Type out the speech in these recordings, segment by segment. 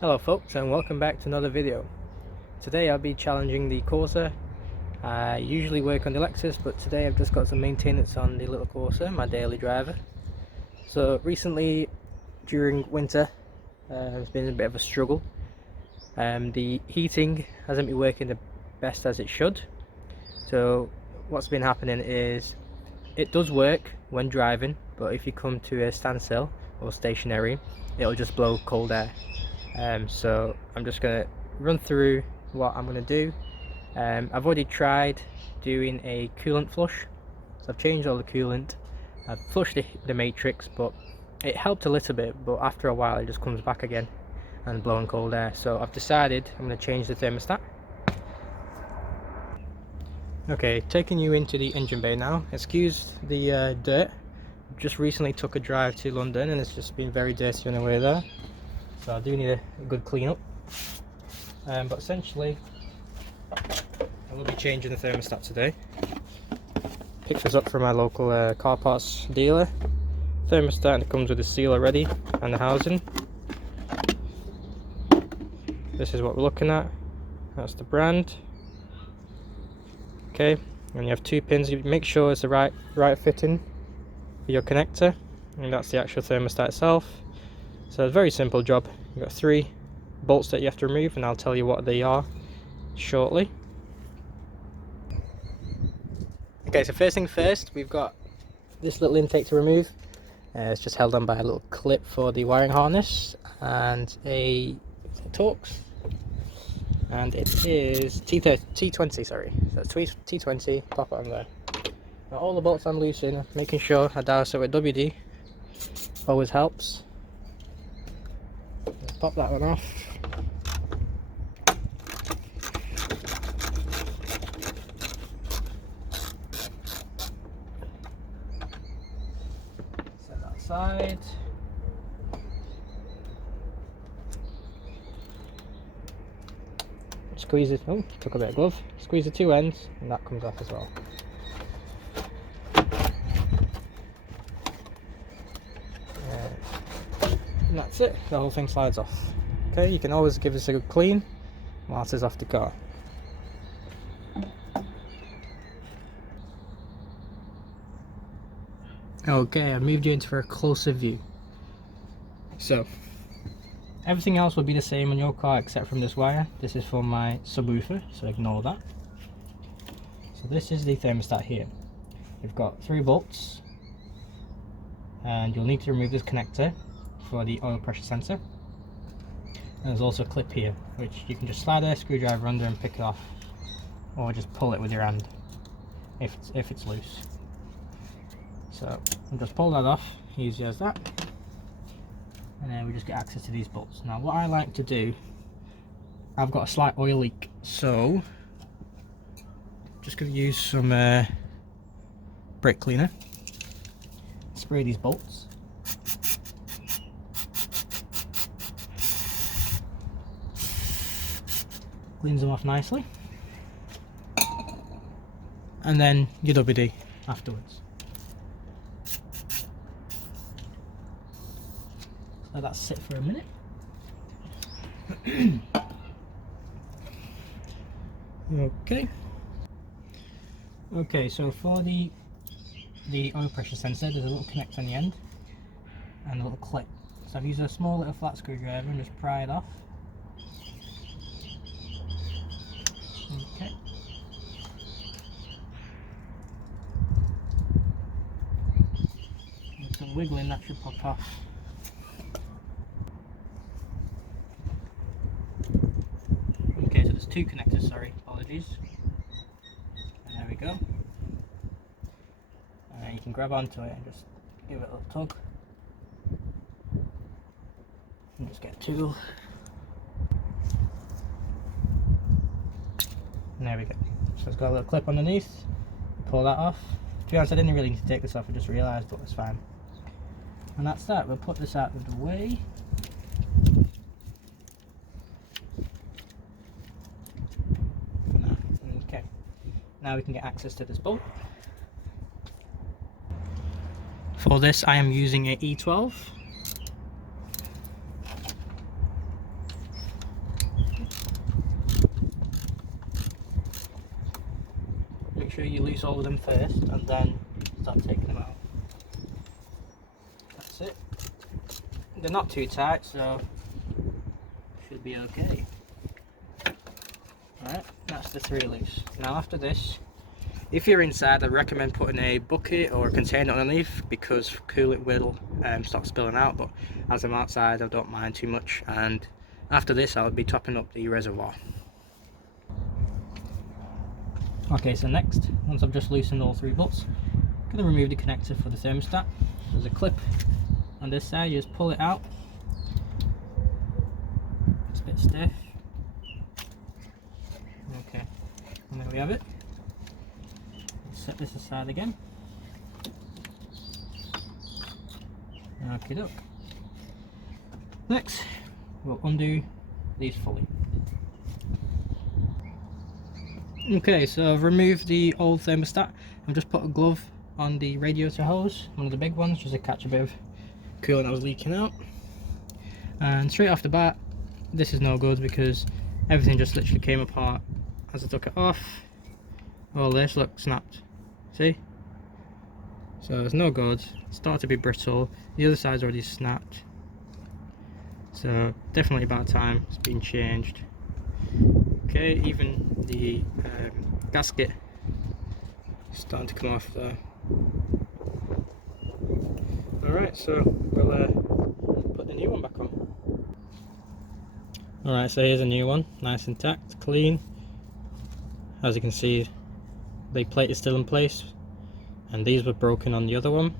Hello folks, and welcome back to another video. Today I'll be challenging the Corsa. I usually work on the Lexus, but today I've just got some maintenance on the little Corsa, my daily driver. So recently during winter it's been a bit of a struggle. The heating hasn't been working the best as it should. So what's been happening is it does work when driving, but if you come to a standstill or stationary, it'll just blow cold air. So I'm just going to run through what I'm going to do. I've already tried doing a coolant flush, so I've changed all the coolant, I've flushed the matrix, but it helped a little bit, but after a while it just comes back again and blowing cold air. So I've decided I'm going to change the thermostat. Okay, taking you into the engine bay now. Excuse the dirt. Just recently took a drive to London and it's just been very dirty on the way there. So I do need a good clean up, but essentially I will be changing the thermostat today. Picked this up from my local car parts dealer. Thermostat, and it comes with the seal already and the housing. This is what we're looking at. That's the brand. Okay, and you have two pins. You make sure it's the right fitting for your connector, and that's the actual thermostat itself. So it's a very simple job. You've got 3 bolts that you have to remove, and I'll tell you what they are shortly. Okay, so first thing first, we've got this little intake to remove. It's just held on by a little clip for the wiring harness, and a Torx, and it is T20, sorry. So it's T20, pop it on there. Now all the bolts I'm loosening, making sure I douse it with WD, always helps. Let's pop that one off. Set that aside. Squeeze it. Oh, took a bit of glove. Squeeze the 2 ends, and that comes off as well. And that's it. The whole thing slides off. Okay, you can always give this a good clean whilst it's off the car. Okay, I moved you into for a closer view. So everything else will be the same on your car except from this wire. This is for my subwoofer, so ignore that. So this is the thermostat here. You've got 3 bolts, and you'll need to remove this connector for the oil pressure sensor. And there's also a clip here, which you can just slide a screwdriver under and pick it off, or just pull it with your hand if it's loose. So I'll just pull that off, easy as that. And then we just get access to these bolts. Now what I like to do, I've got a slight oil leak, so just going to use some brake cleaner, spray these bolts. Cleans them off nicely, and then your WD afterwards. Let that sit for a minute. Okay, so for the oil pressure sensor, there's a little connector on the end and a little clip. So I've used a small little flat screwdriver and just pry it off. Okay. With some wiggling, that should pop off. Okay, so there's 2 connectors, sorry, apologies. And there we go. You can grab onto it and just give it a little tug. And just get a tool. And there we go. So it's got a little clip underneath. Pull that off. To be honest, I didn't really need to take this off, I just realised, but it's fine. And that's that. We'll put this out of the way. Okay. Now we can get access to this bolt. For this I am using a E12. sure you loose all of them first and then start taking them out. That's it. They're not too tight, so should be okay. Alright, that's the 3 loose. Now after this, if you're inside, I recommend putting a bucket or a container underneath because coolant will stop spilling out, but as I'm outside I don't mind too much, and after this I'll be topping up the reservoir. Okay, so next, once I've just loosened all 3 bolts, I'm going to remove the connector for the thermostat. There's a clip on this side, you just pull it out. It's a bit stiff. Okay, and there we have it. Set this aside again. Okay, next we'll undo these fully. Okay, so I've removed the old thermostat. I've just put a glove on the radiator hose, one of the big ones, just to catch a bit of coolant that was leaking out. And straight off the bat, this is no good because everything just literally came apart as I took it off. All this, look, snapped. See? So it's no good. It started to be brittle. The other side's already snapped. So definitely about time it's been changed. Okay, even the gasket is starting to come off there. Alright, so we'll put the new one back on. Alright, so here's a new one, nice intact, clean. As you can see, the plate is still in place, and these were broken on the other one.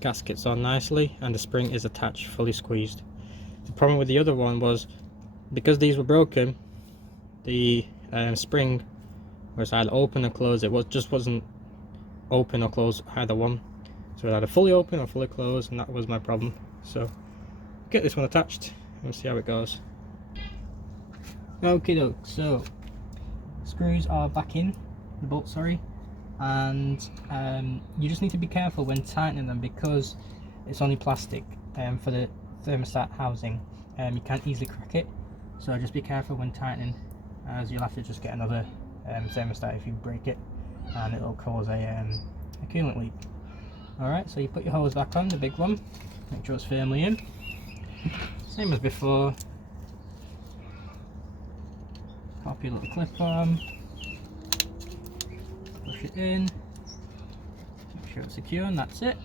Gasket's on nicely, and the spring is attached, fully squeezed. The problem with the other one was, because these were broken, the spring was either open or closed. It just wasn't open or closed, either one. So it either fully open or fully closed, and that was my problem. So get this one attached and see how it goes. Okay doke, so screws are back in, the bolts, sorry, and you just need to be careful when tightening them because it's only plastic for the thermostat housing. You can't easily crack it, so just be careful when tightening, as you'll have to just get another thermostat if you break it, and it'll cause a coolant leak. Alright, so you put your hose back on, the big one, make sure it's firmly in, same as before. Pop your little clip on, push it in, make sure it's secure, and that's it.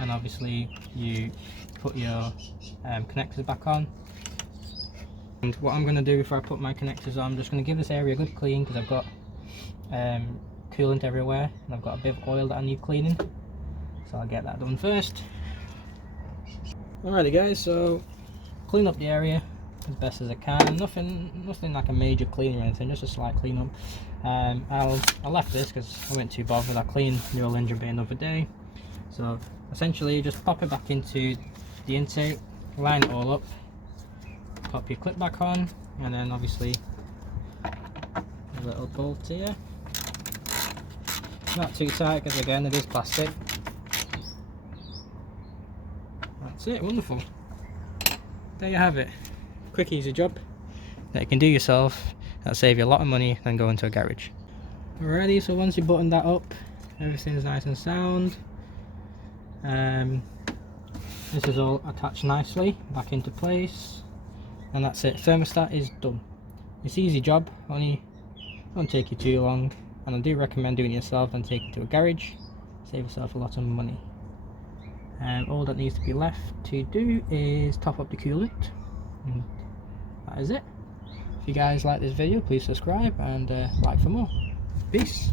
And obviously you put your connectors back on. And what I'm going to do before I put my connectors on, I'm just going to give this area a good clean because I've got coolant everywhere and I've got a bit of oil that I need cleaning, so I'll get that done first. Alrighty guys, so clean up the area as best as I can. Nothing like a major clean or anything, just a slight clean up. I left this because I wasn't too bothered. I'll clean the oil engine bay another day. So essentially just pop it back into the intake, line it all up, pop your clip back on, and then obviously a little bolt here. Not too tight because again it is plastic. That's it, wonderful. There you have it. Quick easy job that you can do yourself, that'll save you a lot of money than going to a garage. Alrighty, so once you button that up, everything's nice and sound. This is all attached nicely back into place, and that's it. Thermostat is done. It's an easy job, only won't take you too long, and I do recommend doing it yourself and taking it to a garage. Save yourself a lot of money. All that needs to be left to do is top up the coolant, and that is it. If you guys like this video, please subscribe and like for more. Peace.